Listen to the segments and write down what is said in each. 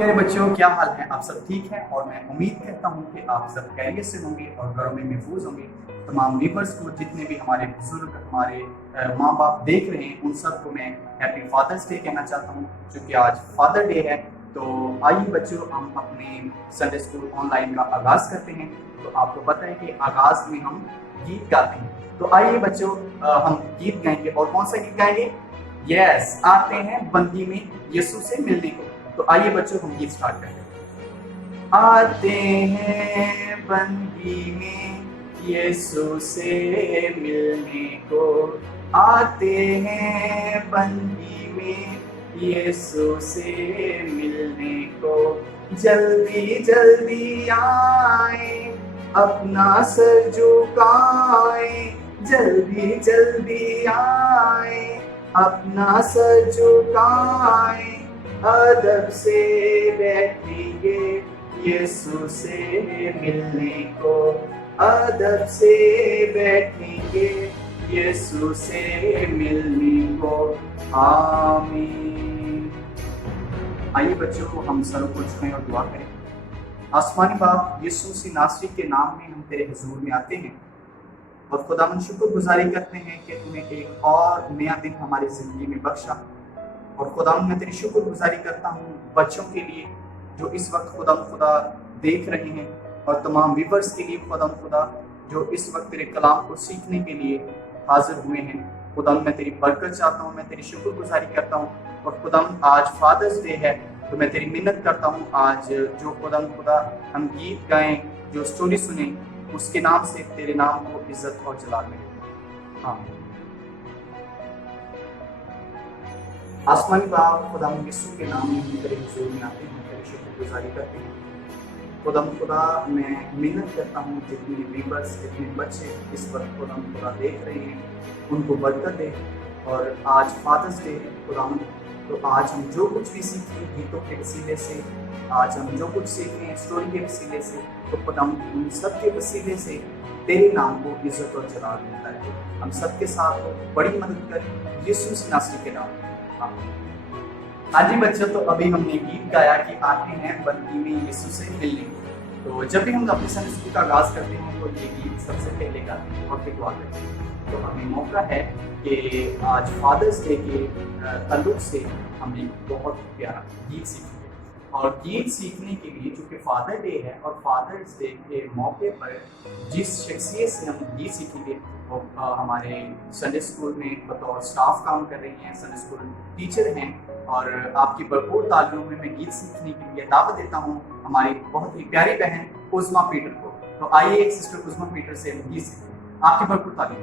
پیارے بچوں، کیا حال ہے؟ آپ سب ٹھیک ہیں؟ اور میں امید کرتا ہوں کہ آپ سب خیریت سے ہوں گے اور گھروں میں محفوظ ہوں گے۔ تمام ویورز کو، جتنے بھی ہمارے بزرگ، ہمارے ماں باپ دیکھ رہے ہیں، ان سب کو میں ہیپی فادرس ڈے کہنا چاہتا ہوں، چونکہ آج فادر ڈے ہے۔ تو آئیے بچوں، ہم اپنے سنڈے اسکول آن لائن کا آغاز کرتے ہیں۔ تو آپ کو پتہ ہے کہ آغاز میں ہم گیت گاتے ہیں، تو آئیے بچوں ہم گیت گائیں گے۔ اور کون سا گیت گائیں گے؟ یس، آتے ہیں بندی میں یسوع سے ملنے کو۔ تو آئیے بچوں ہم گیت سٹارٹ کرتے ہیں۔ آتے ہیں بندی میں یسوع سے ملنے کو، آتے ہیں بندی میں یسوع سے ملنے کو، جلدی جلدی آئیں اپنا سر جھکائیں، جلدی جلدی آئیں اپنا سر جھکائیں، ادب سے بیٹھیں گے یسوع سے ملنے کو، ادب سے بیٹھیں گے یسوع سے ملنے کو، آمین۔ آئیے بچوں ہم سروں کو جھکائیں اور دعا کریں۔ آسمانی باپ، یسوع مسیح ناصری کے نام میں ہم تیرے حضور میں آتے ہیں اور خداوند شکر گزاری کرتے ہیں کہ تو نے ایک اور نیا دن ہماری زندگی میں بخشا۔ اور خداوند میں تیری شکر گزاری کرتا ہوں بچوں کے لیے جو اس وقت خداوند خدا دیکھ رہے ہیں، اور تمام ویورز کے لیے خداوند خدا جو اس وقت تیرے کلام کو سیکھنے کے لیے حاضر ہوئے ہیں۔ خداوند میں تیری برکت چاہتا ہوں، میں تیری شکر گزاری کرتا ہوں۔ اور خداوند آج فادرز ڈے ہے، تو میں تیری منت کرتا ہوں آج جو خداوند خدا ہم گیت گائیں، جو سٹوری سنیں، اس کے نام سے تیرے نام کو عزت اور جلال ملے۔ آمین۔ آسمانی باپ، خداوند یسوع کے نام میں ہم تیرے حضور میں آتے ہیں، تیری شکر گزاری کرتے ہیں۔ خداوند خدا میں منت کرتا ہوں جتنے ویورز، جتنے بچے اس وقت خداوند خدا دیکھ رہے ہیں، ان کو برکت دے۔ اور آج فادرس ڈے ہے خداوند، تو آج ہم جو کچھ بھی سیکھیں گیتوں کے وسیلے سے، آج ہم جو کچھ سیکھیں اسٹوری کے وسیلے سے، تو خداوند ان سب کے وسیلے سے تیرے نام کو عزت اور جلال ملتا ہے۔ ہم سب کے ساتھ بڑی مدد کر یسوع مسیح ناصری کے نام میں، آمین۔ ہاں جی بچوں، تو ابھی ہم نے گیت گایا کہ آتے ہیں بندی میں یسوع سے ملنے کو۔ تو جب بھی ہم اپنے سنڈے اسکول کا آغاز کرتے ہیں تو یہ گیت سب سے پہلے گاتے ہیں اور پھر دعا کرتے ہیں۔ تو ہمیں موقع ہے کہ آج فادرس ڈے کے تعلق سے ہم ایک بہت پیارا گیت سیکھیں گے۔ اور گیت سیکھنے کے لیے چونکہ فادر ڈے ہے اور فادرس ڈے کے موقع پر جس شخصیت سے ہم گیت سیکھیں گے وہ ہمارے سنڈے اسکول میں بطور سٹاف کام کر رہی ہیں، سنڈے اسکول ٹیچر ہیں، اور آپ کی بھرپور تعلیموں میں میں گیت سیکھنے کے لیے دعوت دیتا ہوں ہماری بہت ہی پیاری بہن عظمیٰ پیٹر کو۔ تو آئیے ایک سسٹر عظمیٰ پیٹر سے ہم گیت سیکھیں۔ آپ کی بھرپور تعلیم۔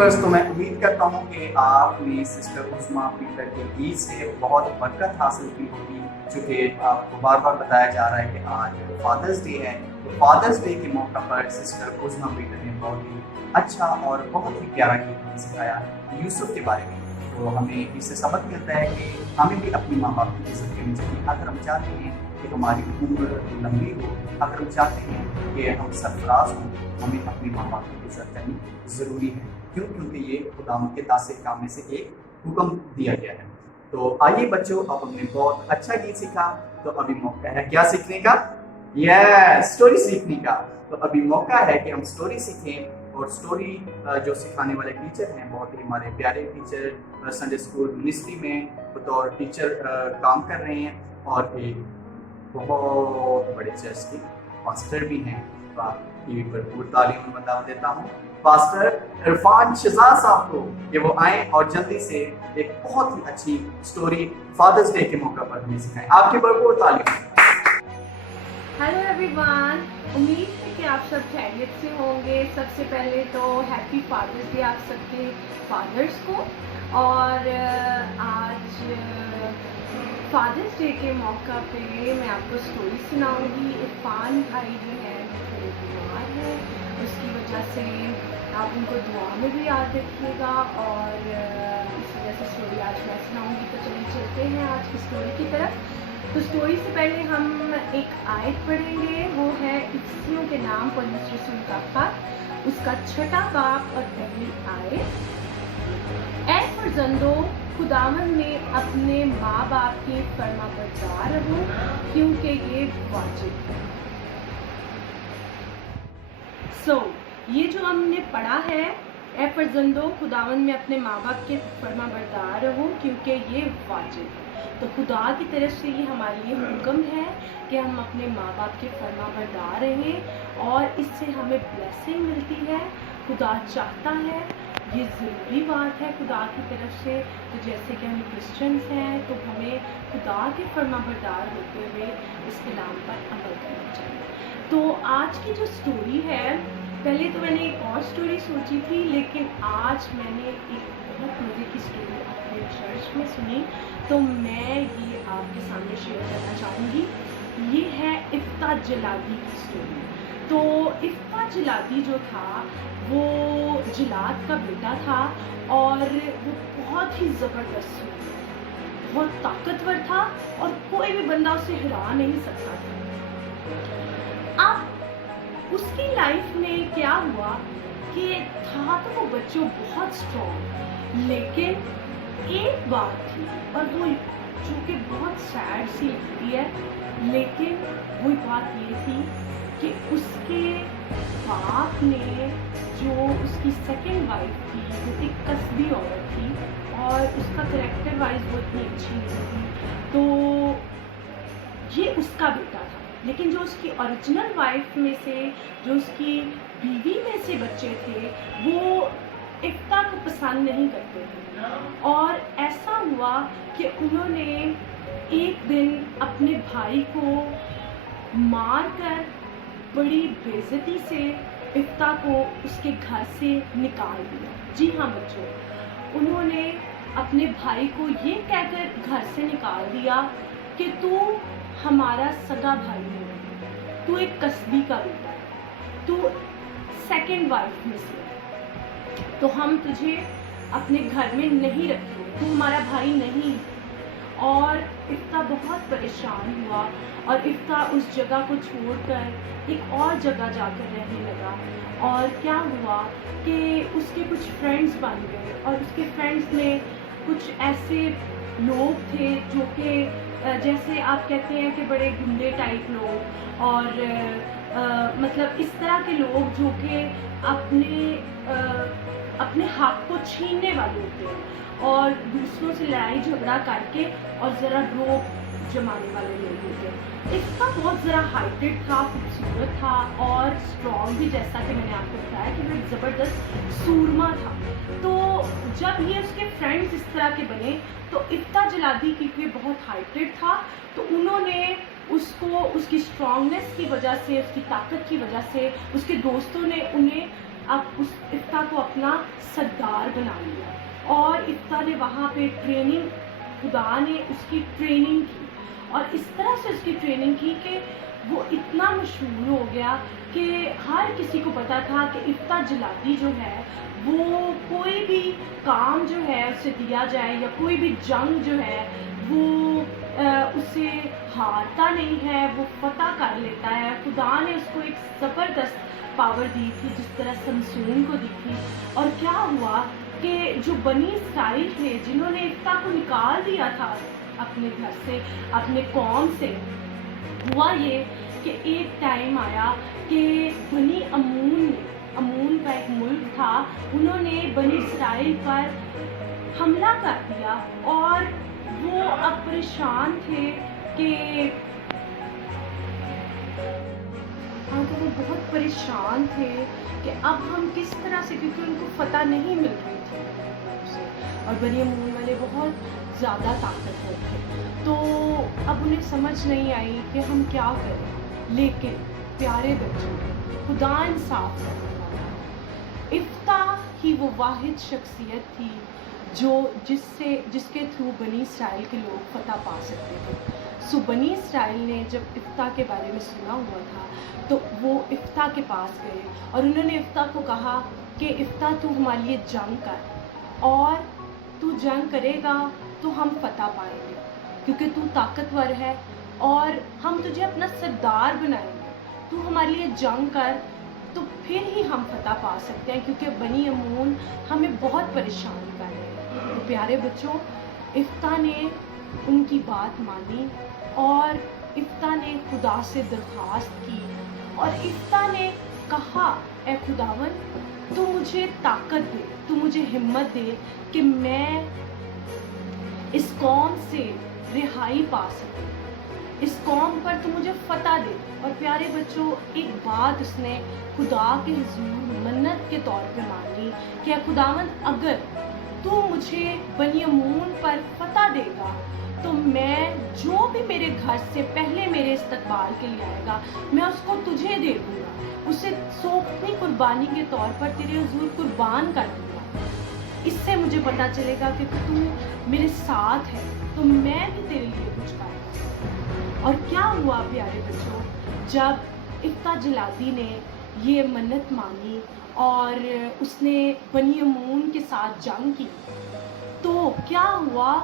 ویورز، تو میں امید کرتا ہوں کہ آپ نے سسٹر عظمیٰ پیٹر کے گیت سے بہت برکت حاصل کی ہوگی، چونکہ آپ کو بار بار بتایا جا رہا ہے کہ آج فادرس ڈے ہے. تو فادرس ڈے کے موقع پر سسٹر عظمیٰ پیٹر نے بہت ہی اچھا اور بہت ہی پیارا گیت ہمیں سکھایا یوسف کے بارے میں. تو ہمیں اس سے سبق ملتا ہے کہ ہمیں بھی اپنی ماں باپ کی عزت کرنی چاہیے. اگر ہم چاہتے ہیں کہ ہماری عمر لمبی ہو، اگر ہم چاہتے ہیں کہ ہم سرفراز ہوں، ہمیں اپنے ماں باپ کی عزت کرنی ضروری ہے. کیوں؟ کیونکہ یہ خدا کے 10 کام میں سے ایک حکم دیا گیا ہے. تو آئیے بچوں، اب ہم نے بہت اچھا گیت سیکھا، تو ابھی موقع ہے کیا سیکھنے کا؟ اسٹوری سیکھنے کا. تو ابھی موقع ہے کہ ہم اسٹوری سیکھیں. اور اسٹوری جو سکھانے والے ٹیچر ہیں، بہت ہی ہمارے پیارے ٹیچر سنڈے اسکول منسٹری میں بطور ٹیچر کام کر رہے ہیں، اور ایک بہت بڑے چرچ کے پاسٹر بھی ہیں. تو آپ کی بھرپور تعلیم میں دعوت دیتا ہوں پاسٹر عرفان شہزاد صاحب کو کہ وہ آئیں اور جلدی سے ایک بہت ہی اچھی اسٹوری فادرس ڈے کے موقع پر ہمیں سکھائیں. آپ کی بھرپور تعلیم. ہیلو ایوری ون، امید ہے کہ آپ سب خیریت سے ہوں گے. سب سے پہلے تو ہیپی فادرس ڈے آپ سب کے فادرس کو. اور آج فادرس ڈے کے موقع پہ میں آپ کو اسٹوری سناؤں گی. عرفان بھائی جو ہے وہ تھوڑے بیمار ہے، اس کی وجہ سے آپ ان کو دعا میں بھی یاد رکھیے گا، اور اس وجہ سے اسٹوری آج میں سناؤں گی. تو چلیے چلتے ہیں آج کی اسٹوری کی طرف. تو اسٹوری سے پہلے ہم ایک آیت پڑھیں گے، وہ ہے افسیوں کے نام پولس رسول کا خط، اس کا 6 باب اور پہلی آیت. اے فرزندو، خداوند میں اپنے ماں باپ کے فرما بردار رہو، کیونکہ یہ واجب ہے. یہ جو ہم نے پڑھا ہے، اے فرزندو خداوند میں اپنے ماں باپ کے فرما بردار رہو کیونکہ یہ واجب ہے. تو خدا کی طرف سے یہ ہمارے لیے حکم ہے کہ ہم اپنے ماں باپ کے فرما بردار رہیں، اور اس سے ہمیں بلیسنگ ملتی ہے. خدا چاہتا ہے، یہ ضروری بات ہے خدا کی طرف سے. تو جیسے کہ ہم کرسچنس ہیں تو ہمیں خدا کے فرما بردار ہوتے ہوئے اس کلام پر عمل کرنا چاہیے. تو آج کی جو اسٹوری ہے، پہلے تو میں نے ایک اور اسٹوری سوچی تھی، لیکن آج میں نے ایک بہت مزے کی اسٹوری اپنے چرچ میں سنی، تو میں یہ آپ کے سامنے شیئر کرنا چاہوں گی. یہ ہے افتح جلادی کی اسٹوری. تو افتح جلادی جو تھا وہ جلاد کا بیٹا تھا، اور وہ بہت ہی زبردست تھا، بہت طاقتور تھا، اور کوئی بھی بندہ اسے ہرا نہیں سکتا تھا. اب اس کی لائف میں کیا ہوا کہ تھا تو وہ بچوں بہت اسٹرانگ، لیکن ایک بات تھی، اور وہ جو کہ بہت سیڈ سی لگتی ہے، لیکن وہ بات یہ تھی کہ اس کے باپ نے، جو اس کی سیکنڈ وائف تھی، وہ ایک قصبی عورت تھی، اور اس کا کریکٹر وائز وہ اتنی اچھی نہیں تھی. تو یہ اس کا بیٹا تھا، لیکن جو اس کی اوریجنل وائف میں سے، جو اس کی بیوی میں سے بچے تھے، وہ افتح کو پسند نہیں کرتے تھے. اور ایسا ہوا کہ انہوں نے ایک دن اپنے بھائی کو مار کر بڑی بے عزتی سے افتح کو اس کے گھر سے نکال دیا. جی ہاں بچوں، انہوں نے اپنے بھائی کو یہ کہہ کر گھر سے نکال دیا کہ تو ہمارا سگا بھائی ہے، تو ایک قصبی کا بیٹا ہے، تو سیکنڈ وائف میں سے، تو ہم تجھے اپنے گھر میں نہیں رکھیں، تو ہمارا بھائی نہیں. اور افتح بہت پریشان ہوا، اور افتح اس جگہ کو چھوڑ کر ایک اور جگہ جا کر رہنے لگا. اور کیا ہوا کہ اس کے کچھ فرینڈز بن گئے، اور اس کے فرینڈز میں کچھ ایسے لوگ تھے جو کہ جیسے آپ کہتے ہیں کہ بڑے گنڈے ٹائپ لوگ، اور مطلب اس طرح کے لوگ جو کہ اپنے حق کو چھیننے والے ہوتے ہیں، اور دوسروں سے لڑائی جھگڑا کر کے اور ذرا روب جمانے والے لوگ ہوتے ہیں. اس کا بہت ذرا ہائٹڈ تھا، خوبصورت تھا، اور اسٹرانگ بھی، جیسا کہ میں نے آپ کو بتایا کہ وہ ایک زبردست سورما تھا. تو جب یہ اس کے فرینڈز اس طرح کے بنے، تو افتح جلادی کیونکہ بہت ہائٹڈ تھا، تو انہوں نے اس کو اس کی اسٹرانگنیس کی وجہ سے، اس کی طاقت کی وجہ سے، اس کے دوستوں نے انہیں اب اس افتح کو اپنا سردار بنا لیا اور افتح نے وہاں پہ ٹریننگ، خدا نے اس کی ٹریننگ کی اور اس طرح سے اس کی ٹریننگ کی کہ وہ اتنا مشہور ہو گیا کہ ہر کسی کو پتا تھا کہ افتح جلادی جو ہے وہ کوئی بھی کام جو ہے اسے دیا جائے یا کوئی بھی جنگ جو ہے وہ اسے ہارتا نہیں ہے، وہ فتح کر لیتا ہے۔ خدا نے اس کو ایک زبردست پاور دی تھی جس طرح سمسون کو دی تھی۔ اور کیا ہوا کہ جو بنی اسرائیل تھے جنہوں نے افتح کو نکال دیا تھا اپنے گھر سے، اپنے قوم سے، ہوا یہ کہ ایک ٹائم آیا کہ بنی امون کا ایک ملک تھا، انہوں نے بنی اسرائیل پر حملہ کر دیا اور وہ اب پریشان تھے کہ وہ بہت پریشان تھے کہ اب ہم کس طرح سے، کیونکہ ان کو فتح نہیں مل رہی تھی اور بنی امون والے بہت زیادہ طاقتور تھے، تو اب انہیں سمجھ نہیں آئی کہ ہم کیا کریں۔ لیکن پیارے بچوں، خدا انصاف کرنے والا ہے۔ افتح ہی وہ واحد شخصیت تھی جس کے تھرو بنی اسرائیل کے لوگ فتح پا سکتے تھے۔ سو بنی اسرائیل نے جب افتح کے بارے میں سنا ہوا تھا تو وہ افتح کے پاس گئے اور انہوں نے افتح کو کہا کہ افتح تو ہمارے لیے جنگ کر، اور تو جنگ کرے گا تو ہم فتح پائیں گے کیونکہ تو طاقتور ہے اور ہم تجھے اپنا سردار بنائیں گے، تو ہمارے لیے جنگ کر تو پھر ہی ہم فتح پا سکتے ہیں، کیونکہ بنی امون ہمیں بہت پریشان کر رہے ہیں۔ تو پیارے بچوں، افتح نے ان کی بات مانی اور افتح نے خدا سے درخواست کی اور افتح نے کہا، اے خداوند تو مجھے طاقت دے، تو مجھے ہمت دے کہ میں اس قوم سے رہائی پا سکوں، اس قوم پر تو مجھے فتح دے۔ اور پیارے بچوں، ایک بات اس نے خدا کے حضور منت کے طور پہ مانگی کہ اے خداوند اگر تو مجھے بنی امون پر فتح دے گا تو میں جو بھی میرے گھر سے پہلے میرے استقبال کے لیے آئے گا میں اس کو تجھے دے دوں گا، اسے سوپنی قربانی کے طور پر تیرے حضور قربان کر دوں گا۔ اس سے مجھے پتا چلے گا کہ تو میرے ساتھ ہے تو میں بھی تیرے لیے کچھ کروں۔ اور کیا ہوا پیارے بچوں، جب افتح جلادی نے یہ منت مانگی اور اس نے بنی امون کے ساتھ جنگ کی تو کیا ہوا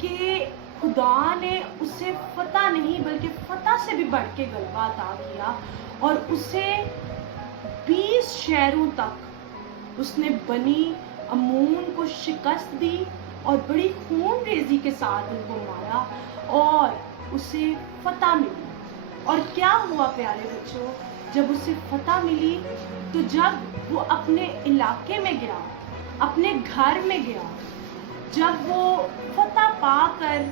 کہ خدا نے اسے فتح نہیں بلکہ فتح سے بھی بڑھ کے غلبہ عطا کیا اور اسے 20 شہروں تک اس نے بنی امون کو شکست دی اور بڑی خون ریزی کے ساتھ ان کو مارا اور اسے فتح ملی۔ اور کیا ہوا پیارے بچوں، جب اسے فتح ملی تو جب وہ اپنے علاقے میں گیا، اپنے گھر میں گیا، جب وہ فتح پا کر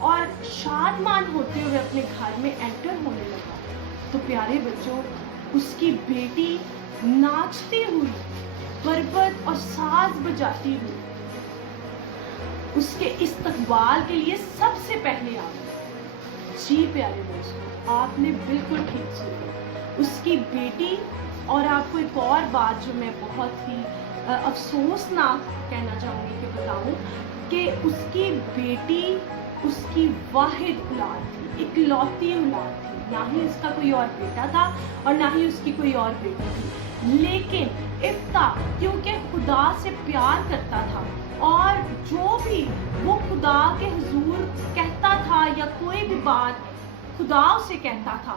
اور شادمان ہوتے ہوئے اپنے گھر میں انٹر ہونے لگا تو پیارے بچوں، اس کی بیٹی ناچتی ہوئی، بربت اور ساز بجاتی ہوئی اس کے استقبال کے لیے سب سے پہلے آ گئی۔ جی پیارے دوستوں، آپ نے بالکل ٹھیک سنا، اس کی بیٹی۔ اور آپ کو ایک اور بات جو میں بہت ہی افسوسناک کہنا چاہوں گی کہ بتاؤں کہ اس کی بیٹی اس کی واحد اولاد تھی، اکلوتی اولاد تھی، نہ ہی اس کا کوئی اور بیٹا تھا اور نہ ہی اس کی کوئی اور بیٹی تھی۔ لیکن افتح کیونکہ خدا سے پیار کرتا تھا اور جو بھی وہ خدا کے حضور کہتا تھا یا کوئی بھی بات خدا اسے کہتا تھا،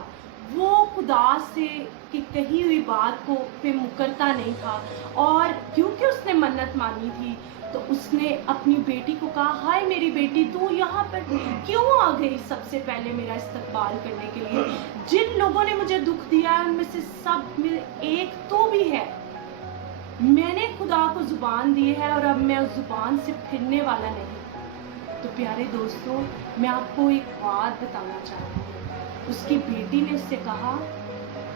وہ خدا سے کی کہی ہوئی بات کو پہ مکرتا نہیں تھا۔ اور کیونکہ اس نے منت مانی تھی تو اس نے اپنی بیٹی کو کہا، ہائے میری بیٹی، تو یہاں پر کیوں آ گئی سب سے پہلے میرا استقبال کرنے کے لیے؟ جن لوگوں نے مجھے دکھ دیا ہے ان میں سے سب میں ایک تو بھی ہے۔ میں نے خدا کو زبان دی ہے اور اب میں اس زبان سے پھرنے والا نہیں۔ تو پیارے دوستوں، میں آپ کو ایک بات بتانا چاہتا ہوں۔ اس کی بیٹی نے اس سے کہا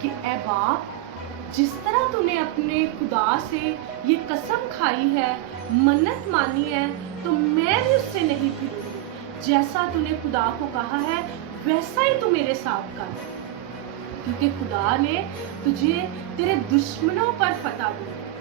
کہ اے باپ، جس طرح تو نے اپنے خدا سے یہ قسم کھائی ہے، منت مانی ہے، تو میں بھی اس سے نہیں پھروں گی۔ جیسا تو نے خدا کو کہا ہے ویسا ہی تو میرے ساتھ کر، کیونکہ خدا نے تجھے تیرے دشمنوں پر فتح دی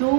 2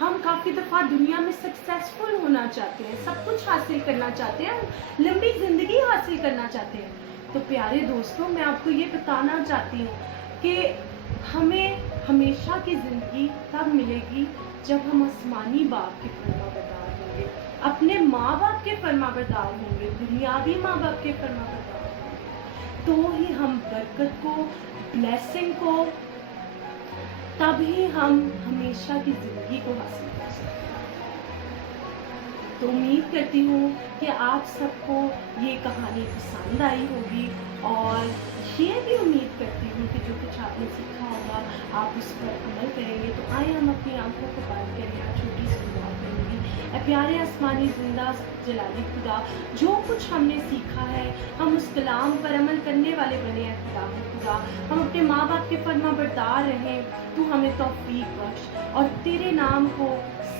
ہم کافی دفعہ دنیا میں سکسیزفل ہونا چاہتے ہیں, سب کچھ حاصل کرنا چاہتے ہیں, لمبی زندگی حاصل کرنا چاہتے ہیں. تو پیارے دوستوں, میں آپ کو یہ بتانا چاہتی ہوں کہ ہمیں ہمیشہ کی زندگی تب ملے گی جب ہم آسمانی باپ کے فرما بردار ہوں گے, اپنے ماں باپ کے فرما بردار ہوں گے, دنیاوی ماں باپ کے فرما بردار ہوں گے, تو ہی ہم برکت کو, بلیسنگ کو, تبھی ہم ہمیشہ کی زندگی کو حاصل کر سکتے ہیں. تو امید کرتی ہوں کہ آپ سب کو یہ کہانی پسند آئی ہوگی, اور یہ بھی امید کرتی ہوں کہ جو کچھ آپ نے سیکھا ہوگا آپ اس پر عمل کریں گے. تو آئیں ہم اپنی آنکھوں کو بند کریں, چھوٹی سی دعا کروں گی. اے پیارے آسمانی زندہ جلالی خدا, جو کچھ ہم نے سیکھا ہے ہم اس کلام پر عمل کرنے والے بنے ہیں. خدا ہم اپنے ماں باپ کے فرما بردار رہیں, تو ہمیں توفیق بخش, اور تیرے نام کو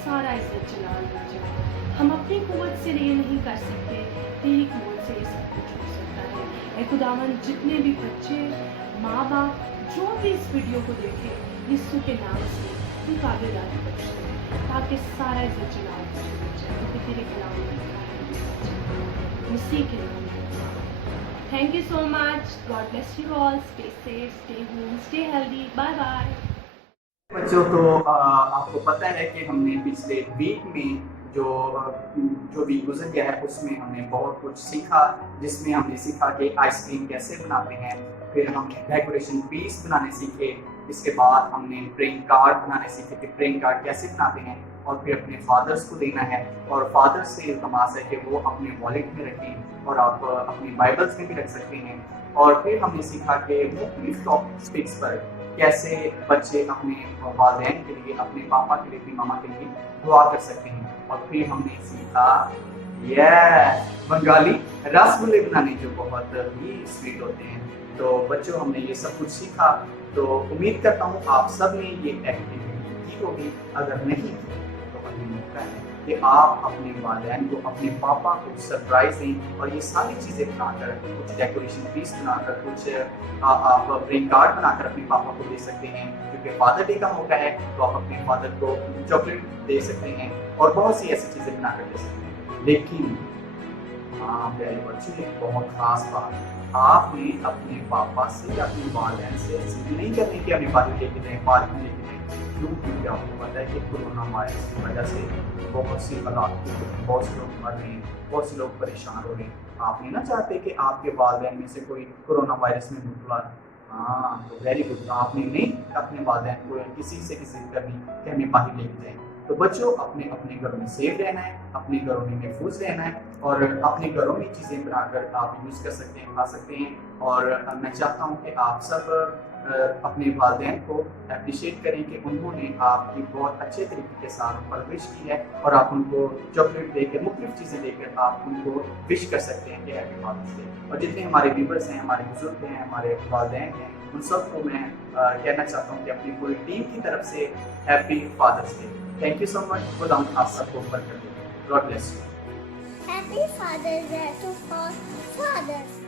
سارا عزت جلال مل جائے. ہم اپنی قوت سے یہ نہیں کر سکتے, تیری قوت سے یہ سب کچھ ہو سکتا ہے. اے خداوند, جتنے بھی بچے, ماں باپ, جو بھی اس ویڈیو کو دیکھے, یسوع کے نام سے تو تعبیرات بخش دے, تاکہ سارا عزت جلال تجھے مل جائے, کیونکہ تیرے کلام میں لکھا ہے مسیح کے نام میں. Thank you so much. God bless you all. Stay safe, stay home, stay healthy. Bye bye. بچوں, تو آپ کو پتہ ہے کہ ہم نے پچھلے ویک میں جو ویک گزر گیا ہے اس میں ہم نے بہت کچھ سیکھا, جس میں ہم نے سیکھا کہ آئس کریم کیسے بناتے ہیں, پھر ہم نے ڈیکوریشن پیس بنانے سیکھے, اس کے بعد ہم نے پرینگ کارڈ بنانے سیکھے کہ پرینگ کارڈ کیسے بناتے ہیں, اور پھر اپنے فادرس کو دینا ہے, اور فادر سے التماس ہے کہ وہ اپنے والیٹ میں رکھیں, اور آپ اپنی بائبلس میں بھی رکھ سکتے ہیں. اور پھر ہم نے سیکھا کہ مختلف ٹاپکس پر کیسے بچے اپنے والدین کے لیے, اپنے پاپا کے لیے, اپنی ماما کے لیے دعا کر سکتے ہیں. اور پھر ہم نے سیکھا بنگالی رس گلے بنانے جو بہت ہی سویٹ ہوتے ہیں. تو بچوں, ہم نے یہ سب کچھ سیکھا, تو امید کرتا ہوں آپ سب نے یہ ایکٹیویٹی کی ہوگی. اگر نہیں کی تو ابھی موقع ہے کہ آپ اپنے والدین کو, اپنے پاپا کو سرپرائز دیں, اور یہ ساری چیزیں بنا کر, کچھ ڈیکوریشن پیس بنا کر, کچھ آپ پرینگ کارڈ بنا کر اپنے پاپا کو دے سکتے ہیں. کیونکہ فادر ڈے کا موقع ہے تو آپ اپنے فادر کو چاکلیٹ دے سکتے ہیں, اور بہت سی ایسی چیزیں بنا کر دے سکتے ہیں. لیکن پیارے بچے, ایک بہت خاص بات, آپ نے اپنے پاپا سے یا اپنے والدین سے ضد نہیں کرنی کہ ہمیں باہر لے کے جائیں, پارک میں لے کے جائیں. کیونکہ آپ کو پتہ ہے کہ کورونا وائرس کی وجہ سے بہت سی حالات, بہت سے لوگ مر رہے ہیں, بہت سے لوگ پریشان ہو رہے ہیں. آپ نہیں نہ چاہتے کہ آپ کے والدین میں سے کوئی کورونا وائرس میں مبتلا ہے. تو ویری گڈ, آپ نے نہیں اپنے والدین کو کسی سے ضد کرنی کہ ہمیں باہر لے کے جائیں. تو بچوں, اپنے گھروں میں سیف رہنا ہے, اپنے گھروں میں محفوظ رہنا ہے, اور اپنے گھروں میں چیزیں بنا کر آپ یوز کر سکتے ہیں, کھا سکتے ہیں. اور میں چاہتا ہوں کہ آپ سب اپنے والدین کو اپریشیٹ کریں کہ انہوں نے آپ کی بہت اچھے طریقے کے ساتھ پرورش کی ہے, اور آپ ان کو چاکلیٹ دے کر, مختلف چیزیں دے کر آپ ان کو وش کر سکتے ہیں کہ ہیپی فادرس ڈے. اور جتنے ہمارے ویورس ہیں, ہمارے بزرگ ہیں, ہمارے والدین ہیں, ان سب کو میں کہنا چاہتا ہوں کہ اپنی پوری ٹیم کی طرف سے happy fathers day. Thank you so much. خدا آپ سب کو برکت دے. God bless you. Happy Father's Day to all fathers.